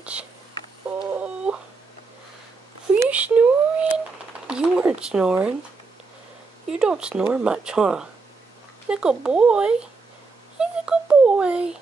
much. Oh, were you snoring? You weren't snoring. You don't snore much, huh? He's a good boy. He's a good boy.